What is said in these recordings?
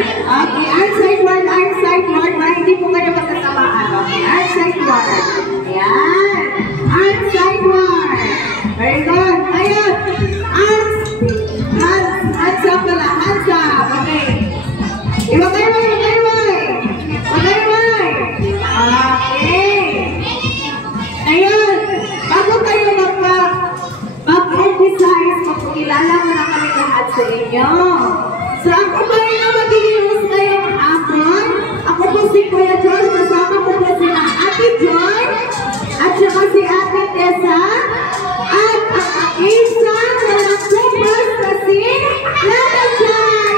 Okay, outside one, para hindi po kayo magkasamaan. Okay, outside one. Ayan. Outside one. Very good. Ayun. Hands up pala. Hands up. Okay. Iwagay. Okay. Ayun. Bago kayo mag-emphasize, magpakilala mo na kami lahat sa inyo. So, ako ba yung magiging host ngayong hapon? Ako po si Kuya Joy, kasama ko po sila Ate Joy, at saka si Ate Tessa, at ang isa na nag-super na si Lala Chan!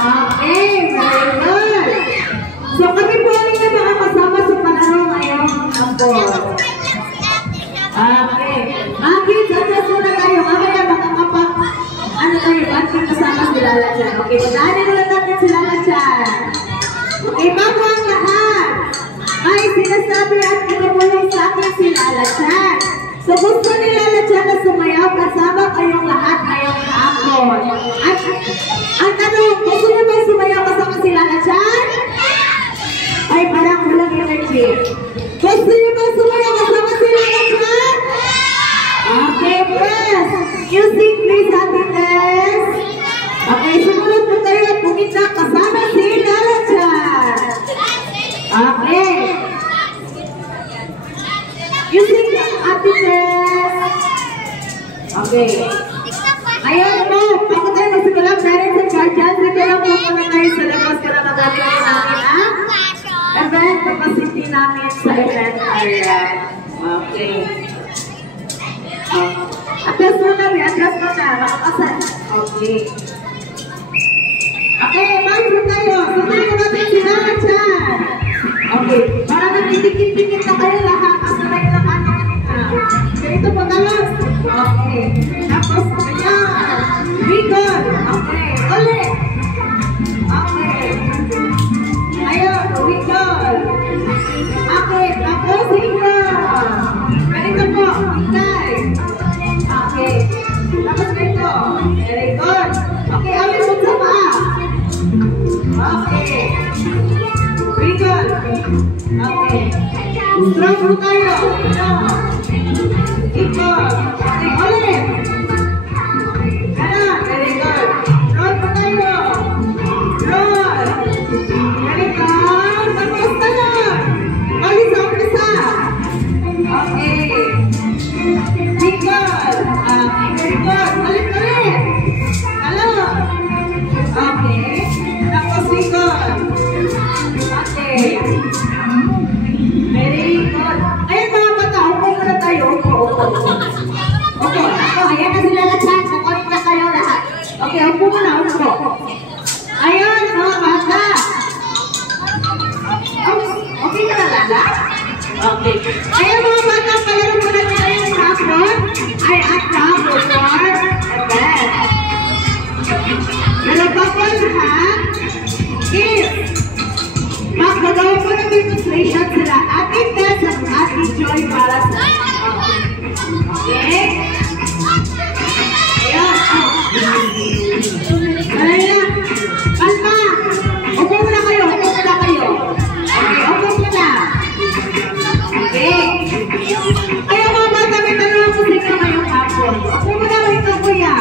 Okay, very good. So, kami po rin na mga kasama sa palaro ngayong hapon. Okay. Kids, address muna tayo. Mamaya makakapag banting kasama si Lala Chan. Okay, pagdaanin ulit natin si Lala Chan. Okay, bago ang lahat, may sinasabi at pinamulong sa akin si Lala Chan. So, gusto ni Lala Chan na sumayaw kasama kayong lahat ngayong hapon. At ang tanong, gusto niyo ba sumayaw kasama si Lala Chan? Ay, parang walang energy. Gusto niyo ba sumayaw kasama si Lala Chan? Okay, press. Music, please, Ate Tess. Okay, sumunod po tayo at pumunta kasama si Lala Chan. Okay. Music, Ate Tess. Okay. Ayun po, bago tayo magsimulang parents and guardians, dito lang po muna tayo sa labas para magagawin namin ang event capacity namin sa event area. Okay. Atras muna, makakasan. Okay. Okay, mag-group tayo. Sumayin mo natin si Lala Chan. Okay, para nagtitikit-tikit na kayo lahat. Asaray lang ano. Ganito po talos. Okay. Tapos, ayan. Regal. Okay. Ulit. Okay. Ayun, regal. Okay, tapos regal. Ganito po. Hintay. Okay. Tapos ganito. Very good. Okay, ulit po sa paa. Okay. Regal. Okay. Strong po tayo. Equal. Okay, ulit. Ganon. Very good. Roll po tayo. Roll. Very good. Tapos tanon. Ulit sa umpisa. Okay. Equal. Very good. Ulit. Hello. Okay. Tapos equal. Okay. Very good. Ayun mga bata, upo muna tayo. Okay. Ayan na sila lahat. Kukunin na kayo lahat. Okay, upo muna. Ayun mga bata. Okay ka na Lala? Okay. Ayun mga bata, palaro muna tayo yung hapon. Ay at hapon for event. Nalabas ko lahat. Kids. Magagawa ko ng demonstration sila Ate Tess at Ate Joy para sa okay? Ayan. Kalma. Upo muna kayo. Okay, upo muna. Okay. Kaya mga bata, may tanong ko sila ngayong hapon. Upo muna kayo, kuya.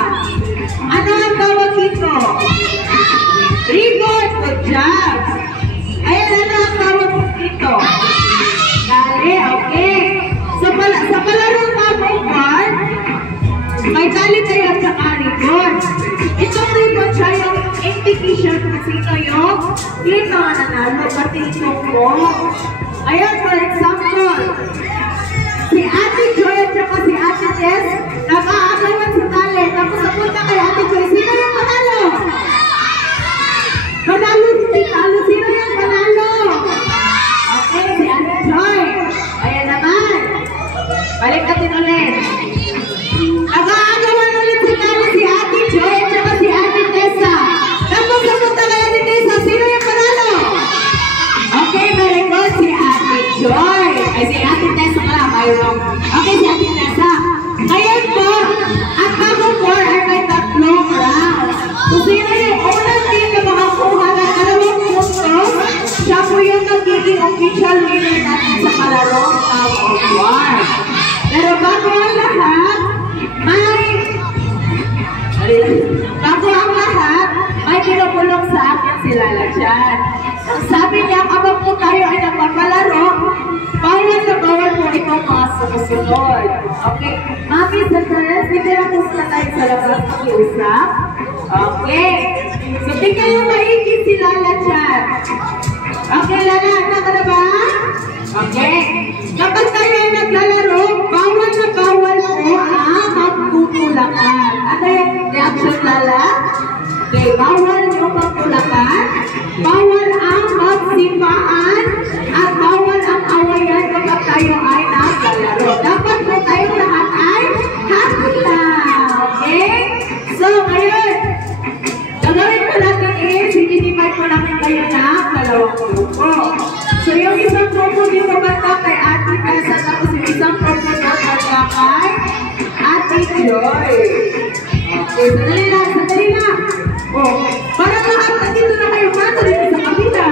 Ano ang tawag dito? Reboot. Good job. Ayan, ano ang tawag dito? Dali, okay. Sa palarong tapong part, may tali tayo at saka ribbon. Itong ribbon siya yung indication kung sino yung nanalo, pati itong po. Ayan, for example, si Ate Joy at saka si Ate Tess, nakaagawan sa tali. Tapos napunta kay Ate Joy, sino yung manalo? Manalo, sino yung manalo? Okay, si Ate Joy. Ayan naman. Balik natin ulit. Nag-aagawan ulit si Ate Joy at saka si Ate Tessa. Tapos napunta kay Ate Tessa, sino yung manalo? Okay, very good, si Ate Joy. Ay, si Ate Tessa pala, mayroon. Okay, si Ate Tessa. Ngayon po, at bago po ay may tatlong rounds. So, sino yung una yung nagiging official winner natin sa palarong Tug of War. Pero bago ang lahat, may pinupulong sa akin si Lala Chan. Sabi niya, kapag po tayo ay nagpapalaro, bawal na bawal po itong mga sumusunod. Okay, Mami, sa first, hindi na po sila tayo sa labas mag-iusap. Okay, so tingnan yung maigi si Lala Chan. Okay, Lala, handa ka na ba? Okay, kapag tayo ay naglalaro, bawal na bawal po ang magtutulakan. Ano yung reaction, Lala? Okay, bawal yung magtulakan, bawal ang magsimpaan, at bawal ang awayan kapag tayo ay naglalaro. Dapat po tayo lahat ay happy lang. Okay? So, ngayon, gagawin po natin is, i-divide po namin kayo ng dalawang grupo. So, yung isang grupo dito banda kay Ate Tessa, tapos yung isang grupo dito banda kay Ate Joy. Okay, sandali na. Oh, para lahat na dito na kayo mato dito sa kabila.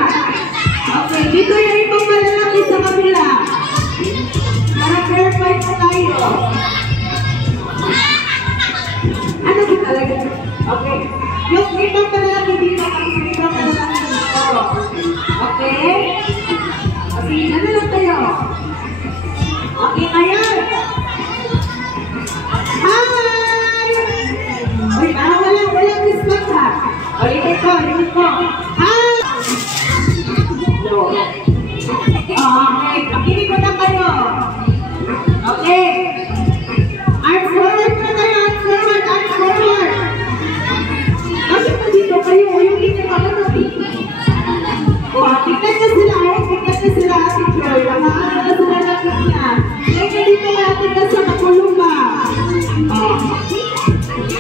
Okay, dito yung ibang malalaki sa kabila. Para perfect tayo. Ano ba talaga? Okay, yung ibang malalaki dito, yung ibang malalaki dito. Okay? Okay, ano lang tayo? Okay, ngayon. Hi! Uy, parang walang response ha. Ulitin ko. Hi! Okay, pakinig ko na kayo. Okay. Arms forward na tayo, arms forward. Bakit na dito kayo? Yung hindi pa ka natin. Tignan na sila, Ate Joy. Nakaano na sila natin niya. Kaya dito natin na sa makulumba.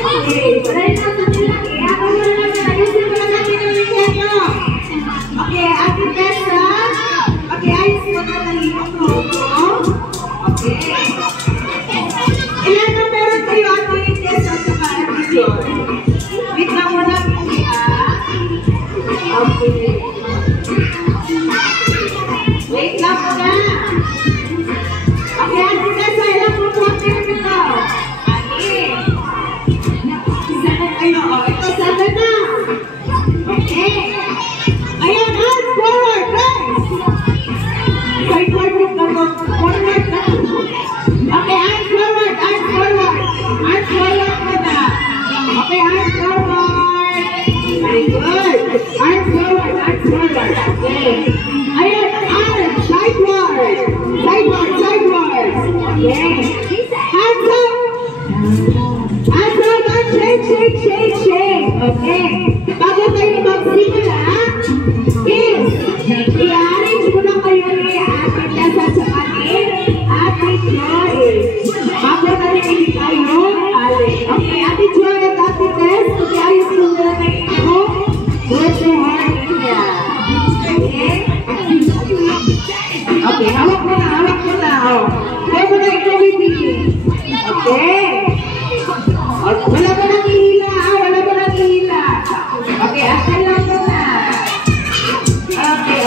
Okay, dahil nasa nila, ako na natin, ayusin mo na natin ang weekend nyo. Okay, Ate Tessa. Okay, ayos mo na nalilong ko. Okay. Ilan na meron kayo, Ate Tessa, at saka Ate Joy? Wait lang mo lang, okay. Wait lang mo na. Okay, Ate Tessa, ilan po po ang meron ito? Ito, 7 na. Okay. Ayan, hands forward, guys. Forward na. Okay, hands forward na. Okay, hands forward. Very good. Hands forward. Okay. Ayan, arms, sideward. Okay. Hands up. Shake. Okay. Bago tayo magsimula, i-arrange ko na kayo ni Ate Tessa sa kanil, Ate Joy. Bago natin hindi tayo, okay, Ate Joy at Ate Tess, mag-ayos ko na na ito. Good heart niya. Okay, hawak mo na. Bago na ito, baby. Okay. Wala ba nang ihila? Okay, asan lang muna. Okay.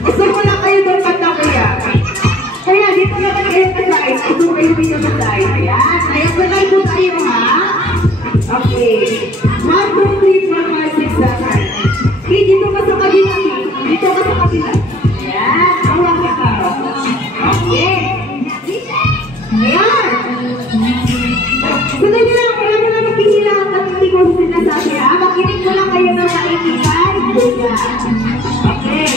Gusto mo na kayo doon kanta kuya. Kaya dito naman kayo sa-live. Gusto kayo dito sa-live. Ayan. Kaya sa-live po tayo ha. Okay. 1, 2, 3, 4, 5, 6, 7. Okay, dito ka sa kabila. Ayan. Awak ka. Okay. Ayan. Sunod lang, wala mo na magpihilang at hindi ko sinasabi ha. Makinig mo lang kayo na maikikay. Okay.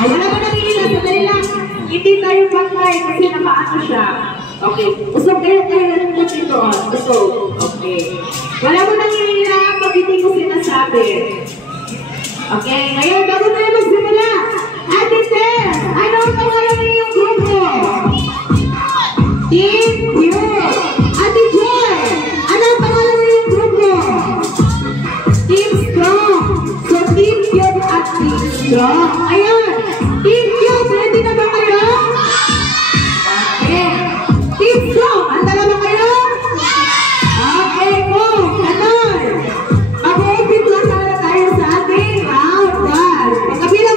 Wala mo na pihilang, sandali lang. Hindi tayo bangkay kasi nakaano siya. Okay. Usog kayo lang dito. Usog. Okay. Wala mo na pihilang pag hindi ko sinasabi. Okay. Ngayon, bago tayo magsimula. Ate Tess, ano ang pangalan ng iyong grupo? Team Pure. Ate Joy, ano ang pangalan ng iyong grupo? Team Strong. So, Team Pure at Team Strong. Ayun. Team Pure, ready na ba kayo? Okay. Team Strong, handa na ba kayo? Okay, go. Ganon. Mag-uupit lang sana tayo sa ating round 1. Pagkabila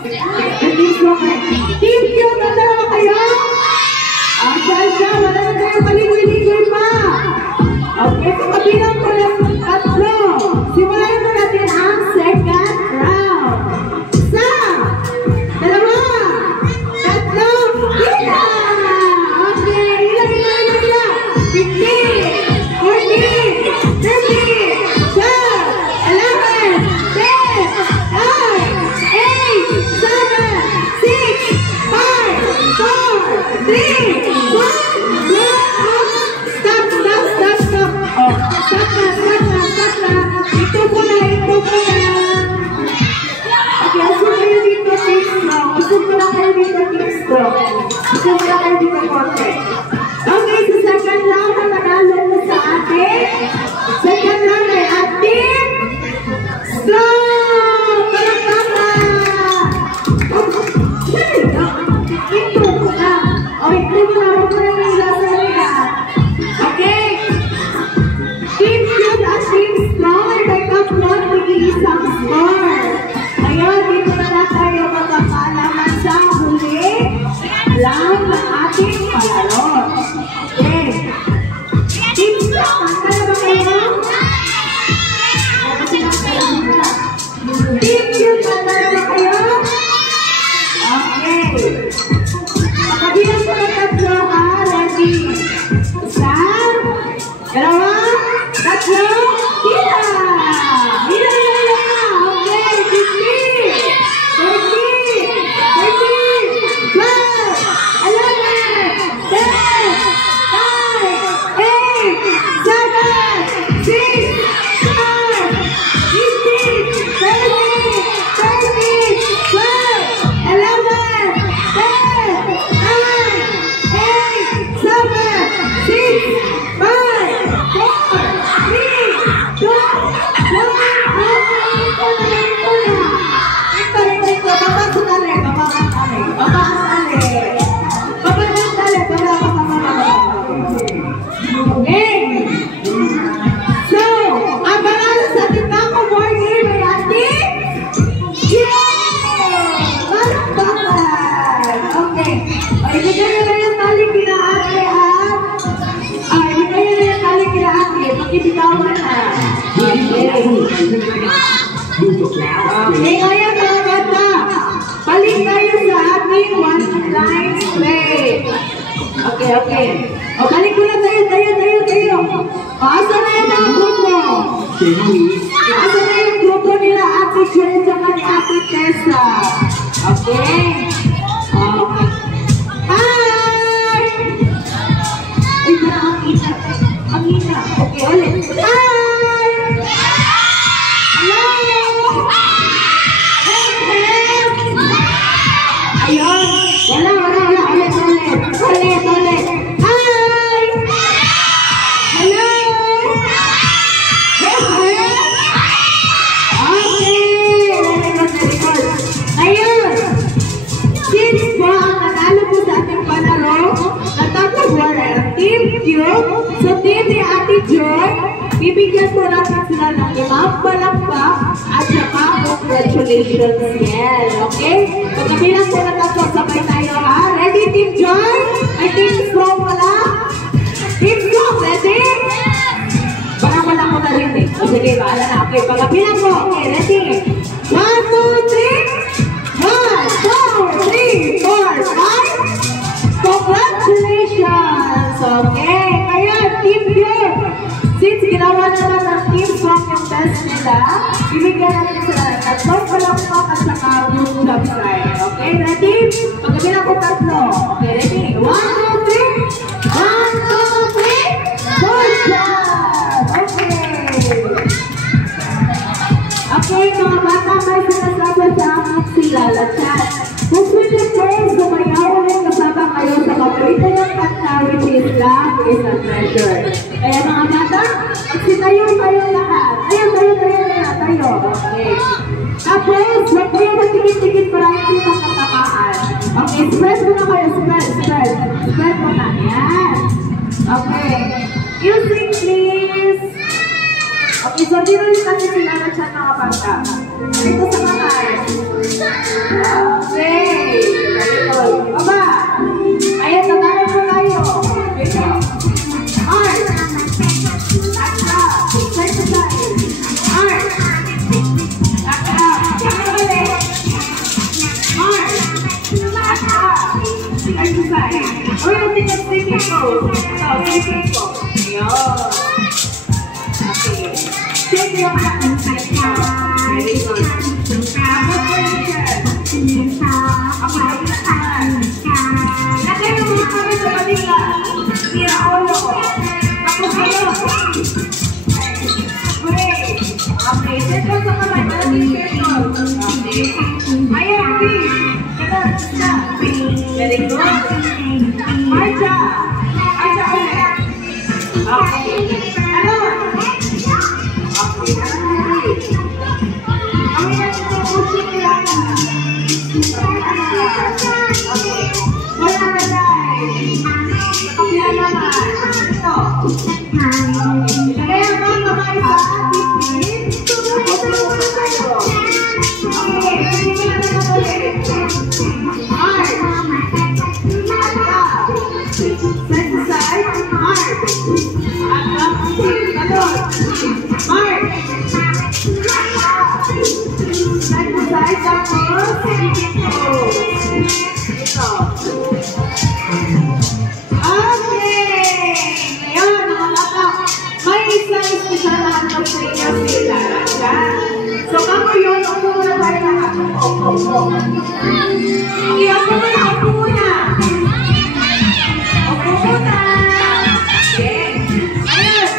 Team Q, ganda naman kayo? Siya, wala na tayo paligoy-ligoy pa. Okay, pagkabilang ko lang tatlo. Simulayin na natin ang second round. Isa, dalawa, tatlo, isa. Okay, ilan. 15, 14, 13, 12, 11, 10, 9, 8, 7, 6, 5, 4, 3, 2, 1. Stop. Oh, stop na. Ito ko na. Okay, usap kayo dito, tips mo. Usap ko na kayo dito, tips ko. Usap ko na kayo dito, konti. Okay, so second round na nanalo mo sa atin. Second round ay ating strong! Palakpakan! Ito ko na. Okay, ito ko na. Huwag ko na yung lasarina. Okay. Team Cute at Team Strong ay may kaplot nag-iisang score. Ngayon, dito na tayo magkakaalaman sa huli lang ng ating palaro. Okay. Team Strong, kaya ba kayo? Team Cute, kaya ba kayo? Okay. Pagkabilang ko ng tatlo, ha? Ready? Isa, dalawa, tatlo, kita! Hila! Okay, 15, 14, 13, 12, 11, 10, 9, 8, 7, 6, 5, 15, 13, 14, 12, 11, 10, 9, 8, 7, 6, 5, 4, 3, 2, 1. Okay. So, ang pangalan sa Titamo Board Game ay ating Palakpakan! Okay. Ibigay nyo na yung tali kina ate at ibigay nyo na yung tali kina ate. Pag-ibigawan na. Okay, ngayon mga bata. Balik tayo sa ating one-line play. Okay. O, balik ko na tayo. Asa na yun ang grupo? Asa na yung grupo nila Ate Joy at ni Ate Tessa? Okay. Hi! Ay, ang hina. Okay, ulit. Hi! Hello! Ayun. Wala. Ulit. Hi! Hello! Okay. Ngayon, since po ang nanalo po sa ating panalo, natapos wala ang Team Q, so Team ni Ate Joy, bibigyan po natin sila ng 5 palakpak at saka congratulations yan. Okay? Pagkabilang po na tatlo, sabay tayo ha. Ready, Team Joy? Ay, Team Strong wala? Team Strong, ready? Parang wala ko na rin eh. O sige, bahala na. Okay, pagkabilang po. Okay, ready? 1, 2, 3. 1, 2, 3, 4, 5. Congratulations! Okay, kaya Team Q, since ginawa naman ng Team Strong yung best nila, ibigyan natin sila ng tatlong palakpak at saka blue subscribe. Okay, ready? Pagkabilang ko tatlo. Okay, ready? 1, 2, 3. 1, 2, 3. Good job! Okay. Okay, mga bata, may sinasabi sa aming silala chat. Kung pwede kayo, sumayaw ulit kasama kayo sa paborito yung kanta, which is Love is a Treasure. Kaya mga bata, magsitayo kayo lahat. Tayo. Okay. Tapos, wag kayo matigit-tigit para hindi makatamaan. Okay, spread mo na kayo. Spread mo na. Yan. Okay. Music, please. Okay, so dito rin natin sila na chat mga bata. Dito sa kamay. Exercise. Uy, natin yung sleeping pose. So, sleeping pose. Yun. Okay. Check yung aking side mo. Very good. Tapos position. Okay, lahat. Natin yung mga kami sa kanila. Tira ulo. Tapos kayo. Okay, circle sa kamay. Natin circle. Okay. Ayan, please. Ganun, isa. Very good. Marcha. Marcha ulit. Okay. Ano? Okay. Kami na ito pushing nila. Okay. Wala na guys. Kapila naman. Ito. Kaya ba kamay sa tipin? Okay. Hindi na naman ulit. March. Set aside. March. At kapit. Kalot. March. Set aside. Tapos. Ito. Okay. Ngayon, mga bata. May isang special na hanap sa inyo sila. So, kako yun. Upo muna tayo lahat. Upo. Okay, upo muna. Upo muna. Upo muna. Okay. Ayun.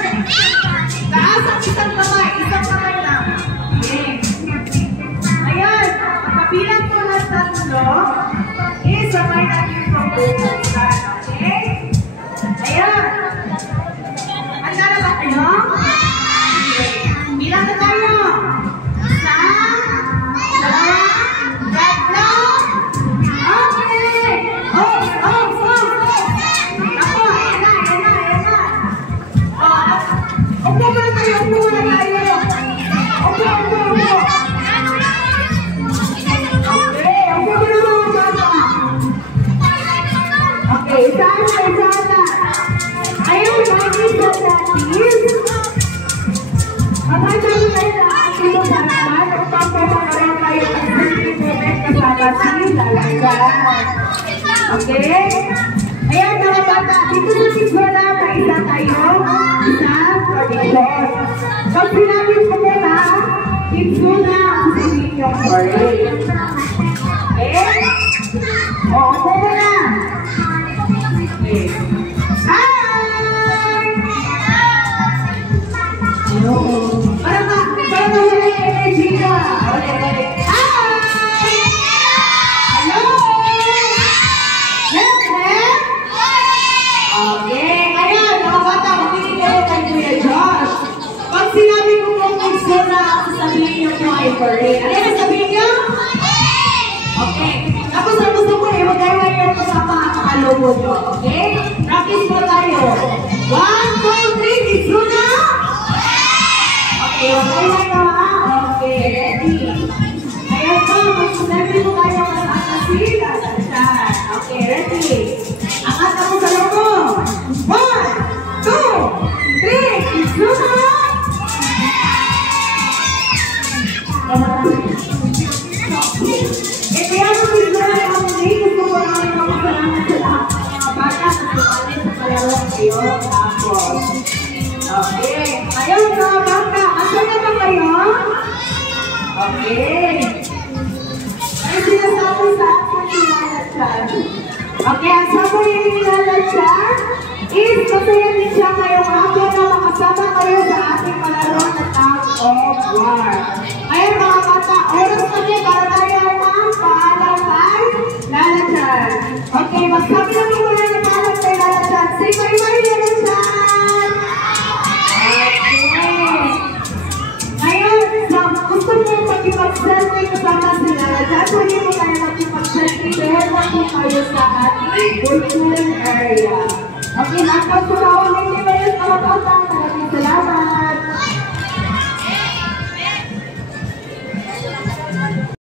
Taas ang isang kamay. Isang kamay lang. Okay. Ayun. Pagkabilang ko na tatlo, isabay natin yung pagbubukan. Okay? Ayun. Handa na ba kayo? Okay. Bilang na tayo. Isa, dalawa, tatlo. Okay. Oh. Ako, ayan na. Upo muna tayo. Upo. Okay, upo muna mga bata. Okay, sana. Ayun, bagay sa datis. Ang tayo na ating sa naman, upapapakaroon tayo ang safety moment kasama si Lalagan. Okay? Ayan mga bata, dito na sigura may isa tayo, isang tradition. Pag sinabi ko muna, dito na ang sabihin yung parade. Okay? Upo muna. Okay. Hi! Para wala yung energy ka. Okay. Hi! Hello! Yes, ma'am? Okay. Ayan, mga bata, makinig kayo kay Kuya Josh. Pag sinabi ko kung gusto na, sasabihin niyo po ay parade. Ano yung sabihin niyo? Okay. Tapos ang gusto ko eh, magkaroon kasama ang makalobo niyo. Okay? Practice po tayo. 1, 2, 3, gusto na? Okay, okay na ito ha? Okay, ready. Ayan po, magsasabi mo kayo kasama sila. Okay, ready. Angat ako sa lobo. 1, 2, 3, gusto na? Kaya mo gusto na yung gusto ko namin magpapalaman sa lahat ng mga bata na sumali sa kalaro kayo. Tapos. Okay. Ayun mga bata. Asan na ba kayo? Okay. Ay sinasabi sa akin si Lalacan. Okay. Ang sabi ni Lalacan is masaya din siya ngayong hapon na makasama kayo sa ating kalaro na Tag of War. Ayun mga bata. Oras na niya para tayo paalam kay Lalacan. Okay, magsabi na muna na paalam kay Lalacan. Say bye-bye, Lalacan! Okay. Ngayon, gusto mo mag-selfie kasama si Lalacan. Pwede mo kayo mag-selfie dahil na po kayo sa ating virtual area. Okay, nakapagpapawag hindi ba yun mga bata? Maraming salamat!